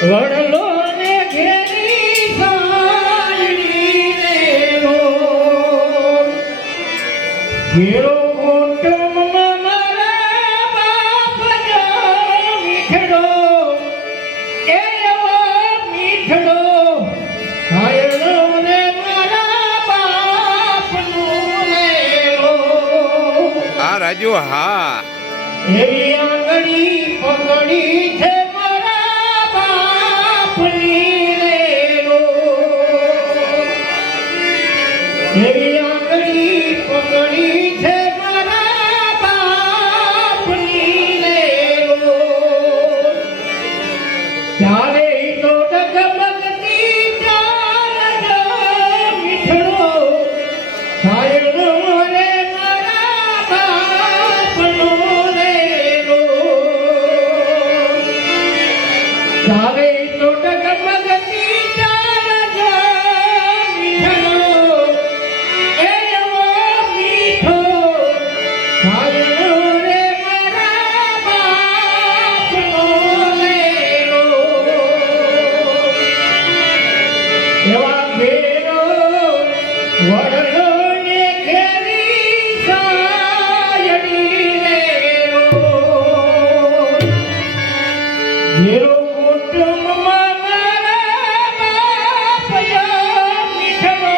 વડલો ને ઘેરી સાયડી રેલો ઘેરો કુટુંબમાં મારા બાપ જો મીઠડો એ એવો મીઠડો હાયલો રે મારા બાપનું લેલો હા રાજુ હા એવી આંગળી પકડી છે એવી આંગળી પકડી છે મારા બાપની લેલો ત્યારે તો ડગમગતી ચાલ મીઠડો સાયણો રે મારા બાપનો લેલો ત્યારે તો ડગમગતી ચાલ મીઠડો વડલો ને ઘેરી સાયડી રેલો ઘેરો કુટુંબમાં મારા બાપ જો મીઠડો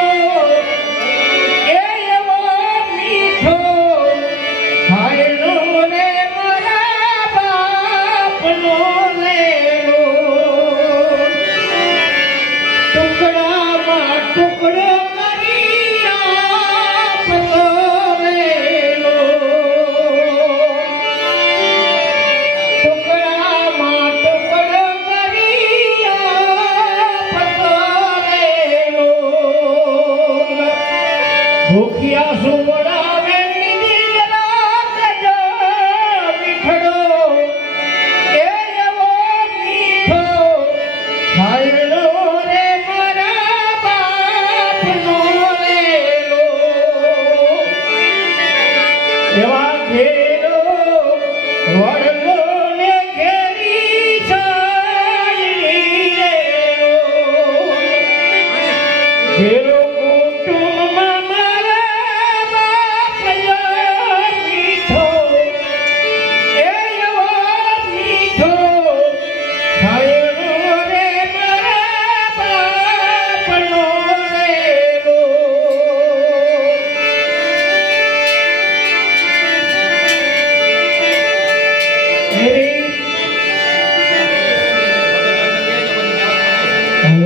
એ એવો મીઠો હાયલો રે મારા બાપનો લેલો ટુકડામાં ટુકડો ભૂખ્યા સુવડાવે નિધિ રાત જો મીઠડો એ એવો મીઠો હાયલો રે મારા બાપનો લેલો એવા ઘેરો વડલો ને ઘેરી સાયડી રેલો ઘેરો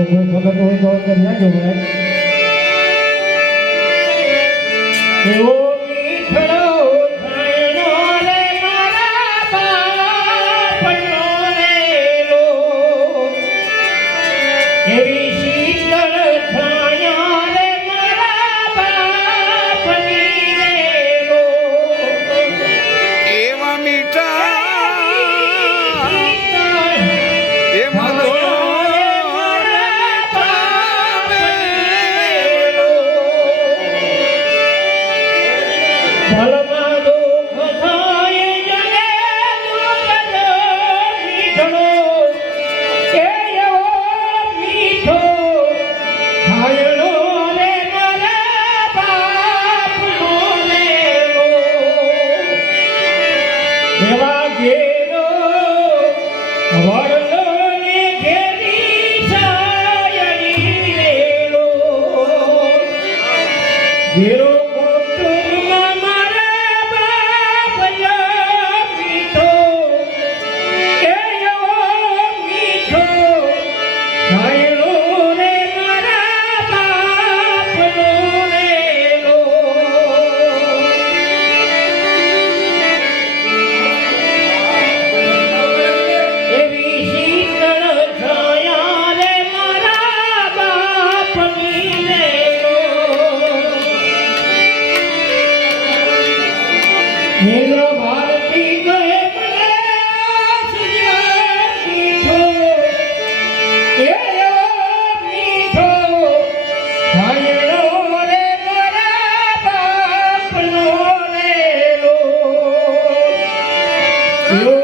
કોઈ ખબર હોય તો કરી નાખજો ભાઈ એવો મીઠડો થાયણો રે મારા બાપનો લેલો એવી શીતળ છાયા રે મારા બાપની લેલો એવા મીઠા એ મારો ભલમાં દુઃખ થાય જને દુર્ગંધ મીઠડો એ એવો મીઠો હાયલો રે મારા બાપનો લેલો એવા ઘેરો વડલો ને ઘેરી સાયડી રેલો ઘેરો ઇન્દ્ર ભારતી કહે મને મીઠો એ મીઠો હાયલો રે મારા બાપનો લેલો એવું